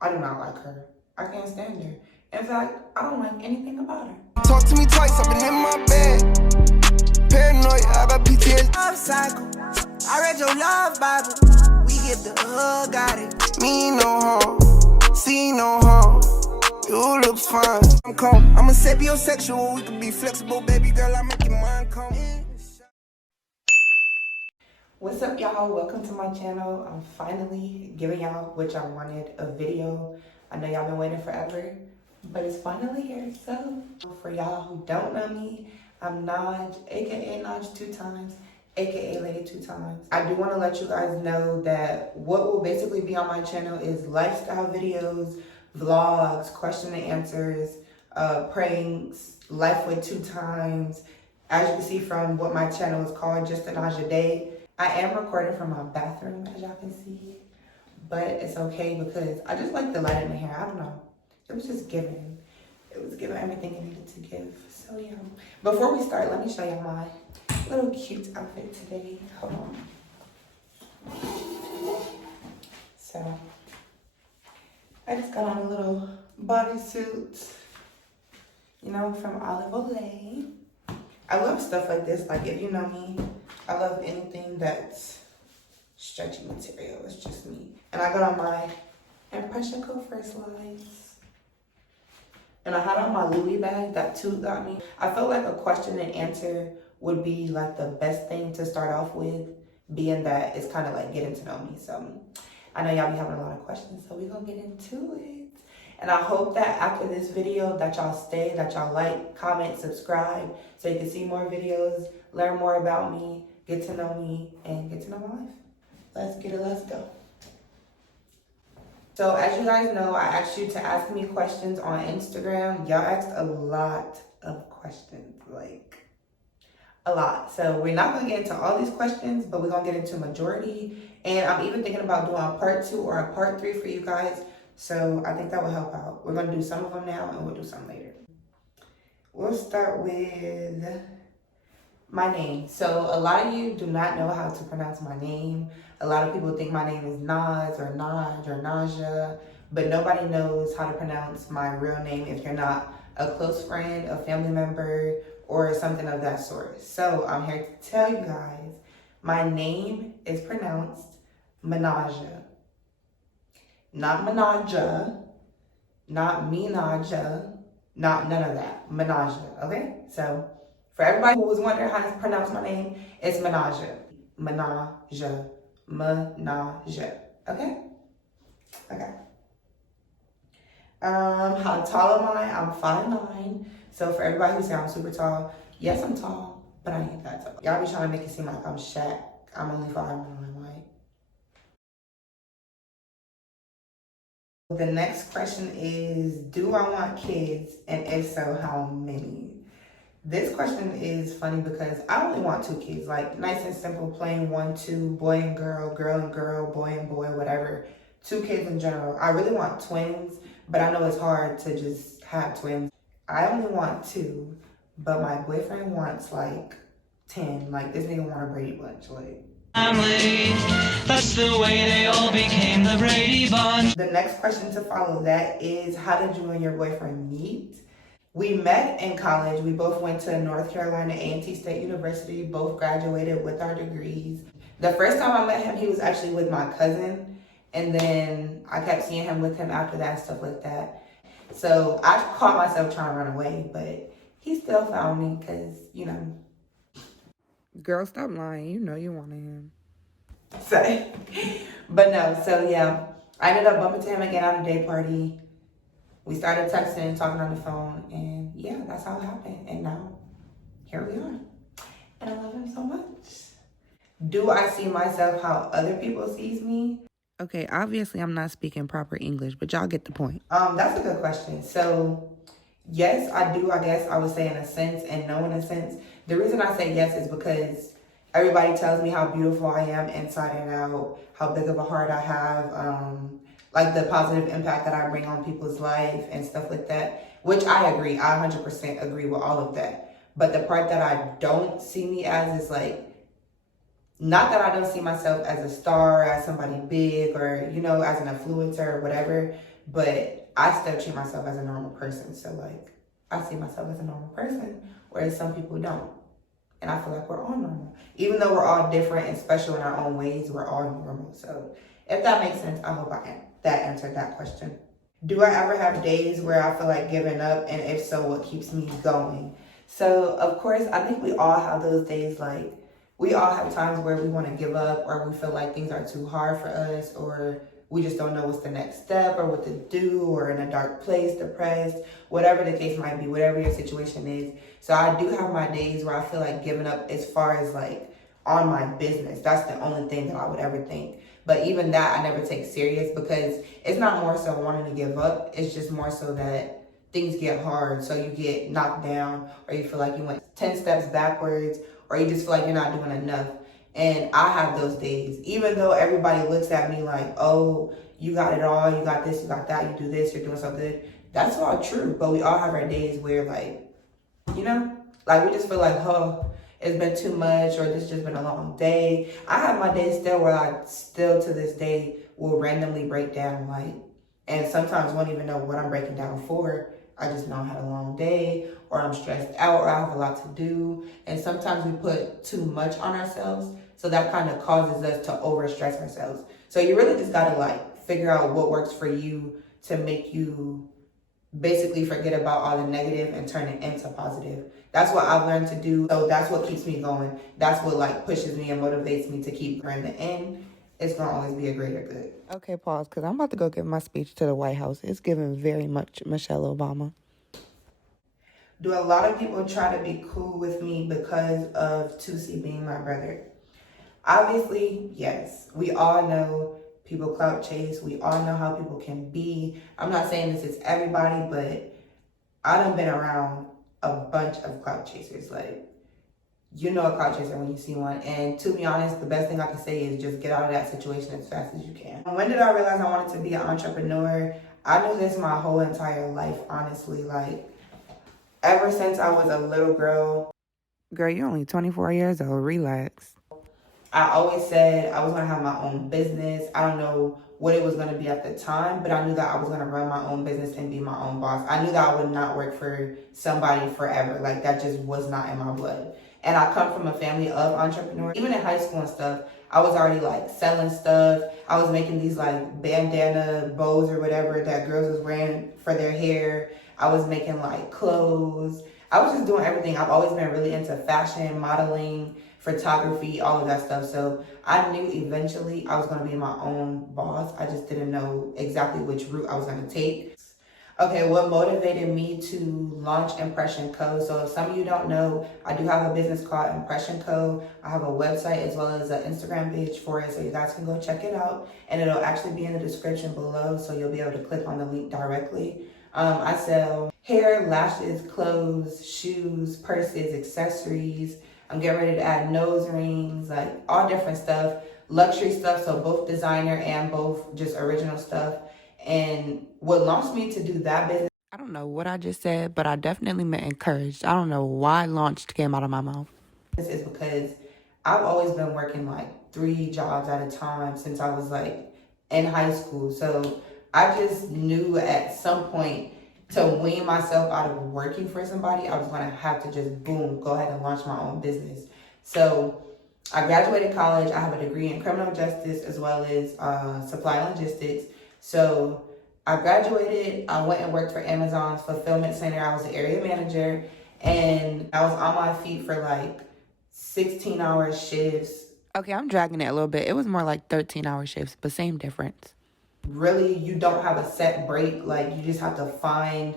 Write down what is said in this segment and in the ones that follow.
I do not like her. I can't stand her. In fact, I don't like anything about her. Talk to me twice, I've been in my bed. Paranoid, I got PTSD. Love cycle. I read your love Bible. We give the hug, got it. Me no harm, see no harm. You look fine. I'm calm. I'm a sapiosexual. We can be flexible, baby girl. I make your mind calm. What's up, y'all? Welcome to my channel. I'm finally giving y'all what y'all wanted, a video. I know y'all been waiting forever, but it's finally here. So for y'all who don't know me, I'm A-Nauzjah, aka A-Nauzjah 2 times, aka Lady 2 times. I do want to let you guys know that what will basically be on my channel is lifestyle videos, vlogs, question and answers, pranks, life with 2 times. As you can see from what my channel is called, just A-Nauzjah Day. I am recording from my bathroom, as y'all can see, but it's okay because I just like the light in the hair. I don't know. It was just giving. It was giving everything it needed to give. So yeah. Before we start, let me show you my little cute outfit today. Hold on. So I just got on a little bodysuit, you know, from Olive Olay. I love stuff like this. Like, if you know me, I love anything that's stretchy material. It's just me. And I got on my Impression Co first slides. And I had on my Louis bag that Toot got me. I felt like a question and answer would be like the best thing to start off with, being that it's kind of like getting to know me. So I know y'all be having a lot of questions, so we're gonna get into it. And I hope that after this video that y'all stay, that y'all like, comment, subscribe, so you can see more videos, learn more about me, get to know me, and get to know my life. Let's get it, let's go. So as you guys know, I asked you to ask me questions on Instagram. Y'all asked a lot of questions, like a lot. So we're not gonna get into all these questions, but we're gonna get into majority. And I'm even thinking about doing a part 2 or a part 3 for you guys. So I think that will help out. We're gonna do some of them now and we'll do some later. We'll start with my name. So a lot of you do not know how to pronounce my name. A lot of people think my name is Naz or Naj or A-Nauzjah, but nobody knows how to pronounce my real name if you're not a close friend, a family member, or something of that sort. So I'm here to tell you guys, my name is pronounced A-Nauzjah. Not A-Nauzjah, not A-Nauzjah, not none of that. A-Nauzjah, okay? So for everybody who was wondering how to pronounce my name, it's A-Nauzjah. A-Nauzjah. A-Nauzjah. Okay? Okay. How tall am I? I'm 5'9". So for everybody who say I'm super tall, yes, I'm tall, but I ain't that tall. Y'all be trying to make it seem like I'm Shaq. I'm only 5'9", right? The next question is, do I want kids? And if so, how many? This question is funny because I only want 2 kids, like nice and simple, plain 1, 2, boy and girl and girl, boy and boy, whatever. 2 kids in general. I really want twins, but I know it's hard to just have twins. I only want 2, but my boyfriend wants like 10. Like, this nigga want a Brady Bunch, like. Family, that's the way they all became the Brady Bunch. The next question to follow that is, how did you and your boyfriend meet? We met in college. We both went to North Carolina A&T State University, both graduated with our degrees. The first time I met him, he was actually with my cousin, and then I kept seeing him with him after that and stuff like that. So I caught myself trying to run away, but he still found me because, you know. Girl, stop lying. You know you wanted him. So, but no, so yeah. I ended up bumping to him again at a day party. We started texting and talking on the phone, and yeah, that's how it happened. And now, here we are. And I love him so much. Do I see myself how other people sees me? Okay, obviously I'm not speaking proper English, but y'all get the point. That's a good question. So, yes, I do, I guess I would say in a sense, and no in a sense. The reason I say yes is because everybody tells me how beautiful I am inside and out, how big of a heart I have, like the positive impact that I bring on people's life and stuff like that, which I agree. I 100% agree with all of that. But the part that I don't see me as is like, Not that I don't see myself as a star, as somebody big, or, you know, as an influencer or whatever, but I still treat myself as a normal person. So, like, I see myself as a normal person, whereas some people don't. And I feel like we're all normal. Even though we're all different and special in our own ways, we're all normal. So, if that makes sense, I hope that answered that question. Do I ever have days where I feel like giving up? And if so, what keeps me going? So, of course, I think we all have those days. Like, we all have times where we want to give up, or we feel like things are too hard for us, or we just don't know what's the next step or what to do, or in a dark place, depressed, whatever the case might be, whatever your situation is. So I do have my days where I feel like giving up as far as like on my business. That's the only thing that I would ever think. But even that I never take serious, because it's not more so wanting to give up. It's just more so that things get hard. So you get knocked down, or you feel like you went 10 steps backwards, or you just feel like you're not doing enough. And I have those days, even though everybody looks at me like, oh, you got it all, you got this, you got that, you do this, you're doing so good. That's all true, but we all have our days where, like, you know, like we just feel like, oh, it's been too much, or this just been a long day. I have my days still where I still to this day will randomly break down, like, and sometimes won't even know what I'm breaking down for. I just know I had a long day, or I'm stressed out, or I have a lot to do. And sometimes we put too much on ourselves, so that kind of causes us to overstress ourselves. So you really just gotta like figure out what works for you to make you basically forget about all the negative and turn it into positive. That's what I've learned to do. So that's what keeps me going. That's what like pushes me and motivates me to keep going. In the end, it's gonna always be a greater good. Okay, pause, because I'm about to go give my speech to the White House. It's giving very much Michelle Obama. Do a lot of people try to be cool with me because of Tootsie being my brother? Obviously, yes. We all know people clout chase. We all know how people can be. I'm not saying this is everybody, but I done been around a bunch of clout chasers. Like, you know a clout chaser when you see one. And to be honest, the best thing I can say is just get out of that situation as fast as you can. When did I realize I wanted to be an entrepreneur? I knew this my whole entire life, honestly. Like, ever since I was a little girl. Girl, you're only 24 years old. Relax. I always said I was going to have my own business. I don't know what it was going to be at the time, but I knew that I was going to run my own business and be my own boss. I knew that I would not work for somebody forever. Like, that just was not in my blood. And I come from a family of entrepreneurs. Even in high school and stuff, I was already like selling stuff. I was making these like bandana bows or whatever that girls was wearing for their hair. I was making like clothes. I was just doing everything. I've always been really into fashion, modeling, photography, all of that stuff. So I knew eventually I was going to be my own boss. I just didn't know exactly which route I was going to take. Okay, what motivated me to launch Impression Co? So if some of you don't know, I do have a business called Impression Co. I have a website as well as an Instagram page for it, so you guys can go check it out. And it'll actually be in the description below, so you'll be able to click on the link directly. I sell hair, lashes, clothes, shoes, purses, accessories. I'm getting ready to add nose rings, like all different stuff, luxury stuff, so both designer and both just original stuff. And what launched me to do that business, I don't know what I just said, but I definitely meant encouraged. I don't know why launched came out of my mouth. is because I've always been working like 3 jobs at a time since I was like in high school. So I just knew at some point to wean myself out of working for somebody, I was going to have to just boom, go ahead and launch my own business. So I graduated college. I have a degree in criminal justice as well as supply logistics. So I graduated, I went and worked for Amazon's fulfillment center. I was the area manager, and I was on my feet for like 16-hour shifts. Okay, I'm dragging it a little bit. It was more like 13-hour shifts, but same difference. Really, you don't have a set break. Like, you just have to find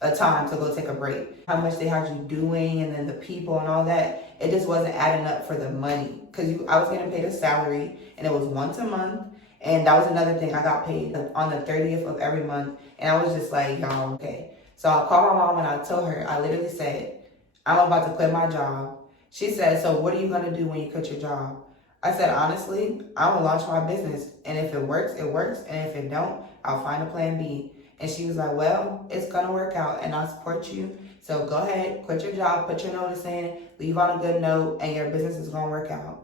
a time to go take a break. How much they had you doing, and then the people and all that, it just wasn't adding up for the money. Because I was getting paid a salary, and it was once a month. And that was another thing. I got paid on the 30th of every month. And I was just like, y'all, okay. So I called my mom and I told her, I literally said, I'm about to quit my job. She said, so what are you going to do when you quit your job? I said, honestly, I'm going to launch my business. And if it works, it works. And if it don't, I'll find a plan B. And she was like, well, it's going to work out and I support you. So go ahead, quit your job, put your notice in, leave on a good note, and your business is going to work out.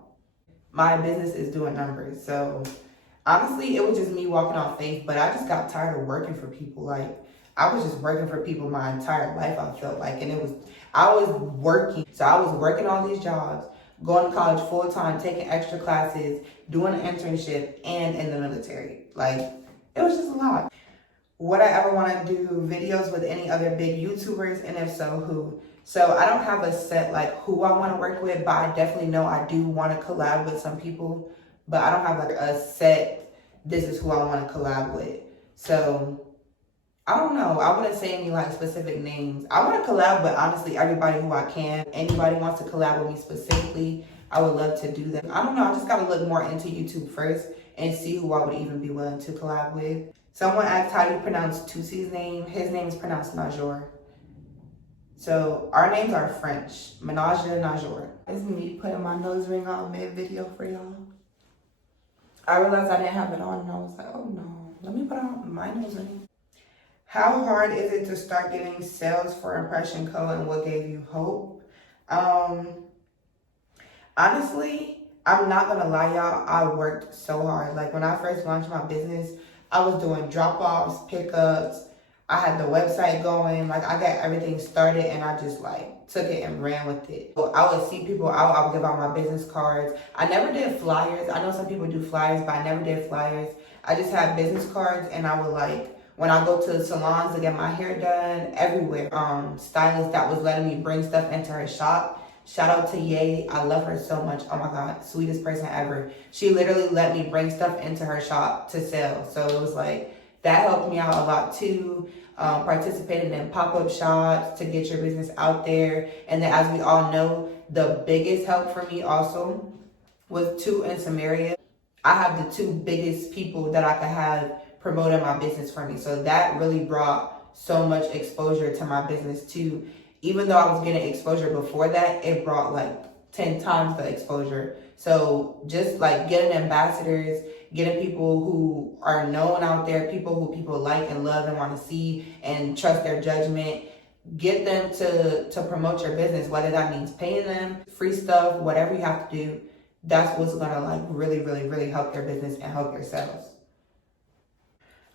my business is doing numbers. So honestly, it was just me walking on faith, but I just got tired of working for people. Like, I was just working for people my entire life, I felt like, and I was working. So I was working all these jobs, going to college full time, taking extra classes, doing an internship, and in the military. Like, it was just a lot. Would I ever want to do videos with any other big YouTubers, and if so, who? So I don't have a set, like, who I want to work with, but I definitely know I do want to collab with some people, but I don't have like a set, this is who I want to collab with. So I don't know. I wouldn't say any like specific names. I want to collab with honestly everybody who I can. Anybody wants to collab with me specifically, I would love to do that. I don't know. I just got to look more into YouTube first and see who I would even be willing to collab with. Someone asked how you pronounce Tootie's name. His name is pronounced A-Nauzjah. So our names are French. A-Nauzjah, A-Nauzjah. It's me putting my nose ring on mid-video for y'all. I realized I didn't have it on and I was like, oh no, let me put on my nose ring. How hard is it to start getting sales for Impression Co. and what gave you hope? Honestly, I'm not gonna lie y'all, I worked so hard. Like when I first launched my business, I was doing drop-offs, pickups, I had the website going, like I got everything started and I just like took it and ran with it. So I would see people out, I would give out my business cards. I never did flyers. I know some people do flyers, but I never did flyers. I just had business cards and I would like, when I go to salons to get my hair done, everywhere. Stylist that was letting me bring stuff into her shop. Shout out to Ye. I love her so much. Oh my God, sweetest person ever. She literally let me bring stuff into her shop to sell. So it was like, that helped me out a lot too. Participating in pop-up shops to get your business out there. And then as we all know, the biggest help for me also was Toot and Samantha. I have the two biggest people that I could have promoting my business for me. So that really brought so much exposure to my business too. Even though I was getting exposure before that, it brought like 10 times the exposure. So just like getting ambassadors, getting people who are known out there, people who people like and love and want to see and trust their judgment, get them to promote your business, whether that means paying them, free stuff, whatever you have to do. That's what's gonna like really, really, really help your business and help your sales.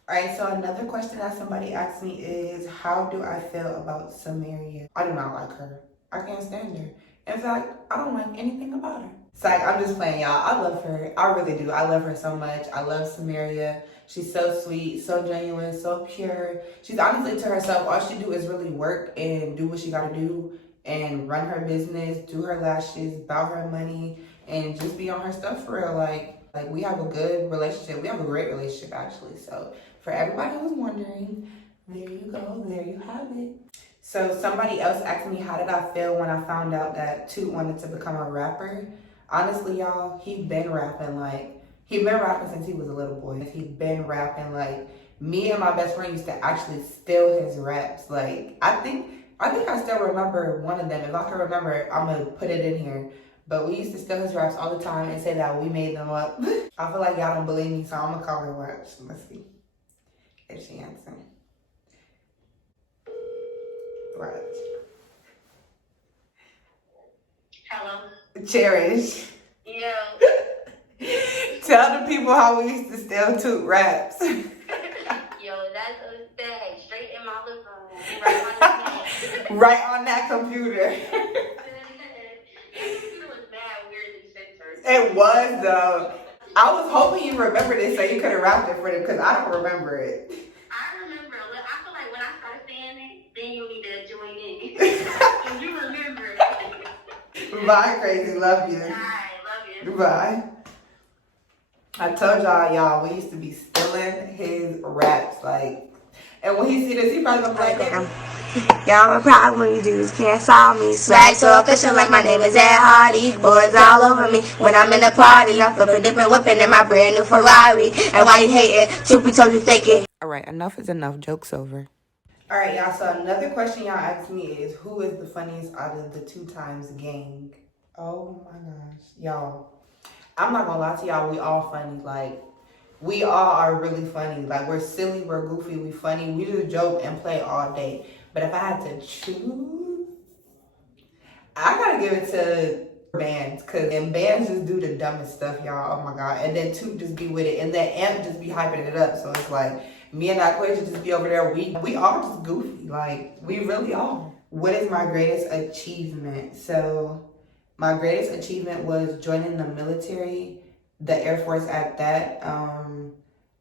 All right, so another question that somebody asked me is, how do I feel about Samantha? I do not like her. I can't stand her. In fact, I don't like anything about her. It's like, I'm just playing, y'all. I love her. I really do. I love her so much. I love Samantha. She's so sweet, so genuine, so pure. She's honestly to herself. All she do is really work and do what she got to do and run her business, do her lashes, bow her money, and just be on her stuff for real. Like we have a good relationship. We have a great relationship, actually. So for everybody who's wondering, there you go. There you have it. So somebody else asked me, how did I feel when I found out that Toot wanted to become a rapper? Honestly, y'all, he been rapping since he was a little boy. He been rapping. Like, me and my best friend used to actually steal his raps. Like, I think I still remember one of them. If I can remember, I'm gonna put it in here. But we used to steal his raps all the time and say that we made them up. I feel like y'all don't believe me, so I'm gonna call her raps. Let's see if she answers. Right. Hello. Cherish. Yo. Tell the people how we used to steal Toot raps. Yo, that's a thing. Straight in my living room. Right on the computer. Right on that computer. It was mad weirdly censored. It was though. I was hoping you remembered it so you could have rapped it for them because I don't remember it. I remember. I feel like when I started saying it, then you need to join in. And you remember it. Bye, crazy. Love you. Bye. Love you. Bye. I told y'all, we used to be stealing his raps, like, and when he see this, he probably gonna be like, damn. Y'all, my problem you dudes can't solve me. Swag so official like my name is Ed Hardy. Boys all over me when I'm in the party. I'm flipping different whipping in my brand new Ferrari. And why you hating? Truth be told, you faking. All right, enough is enough. Joke's over. all right, y'all. So another question y'all asked me is, who is the funniest out of the 2 times gang? Oh my gosh, y'all. I'm not gonna lie to y'all, we all funny. Like, we all are really funny. Like, we're silly, we're goofy, we funny. We just joke and play all day. But if I had to choose, I gotta give it to bands, and bands just do the dumbest stuff, y'all. Oh my god. And then Toot just be with it, and then Amp just be hyping it up. So it's like me and A-Nauzjah just be over there. We all just goofy, like we really are. What is my greatest achievement? So my greatest achievement was joining the military, the Air Force at that.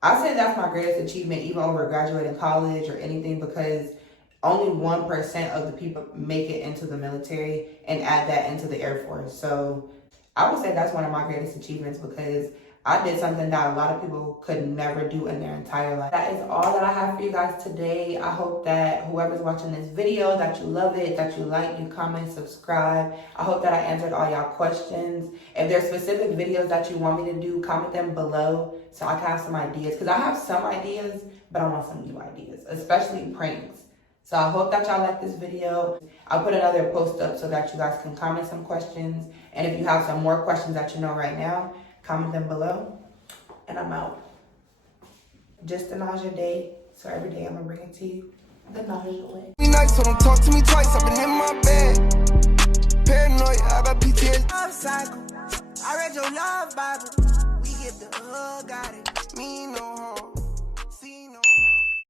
I say that's my greatest achievement, even over graduating college or anything, because only 1% of the people make it into the military and add that into the Air Force. So I would say that's one of my greatest achievements, because I did something that a lot of people could never do in their entire life. That is all that I have for you guys today. I hope that whoever's watching this video, that you love it, that you like, you comment, subscribe. I hope that I answered all y'all questions. If there's specific videos that you want me to do, comment them below so I can have some ideas. Because I have some ideas, but I want some new ideas, especially pranks. So I hope that y'all like this video. I'll put another post up so that you guys can comment some questions. And if you have some more questions that you know right now, comment them below. And I'm out. Just a A-Nauzjah day. So every day I'm gonna bring it to you the A-Nauzjah way. Nice, so don't talk to me twice. I've been in my bed. Paranoid, I got PTSD. Love cycle. I read your love Bible. We give the hug, got it.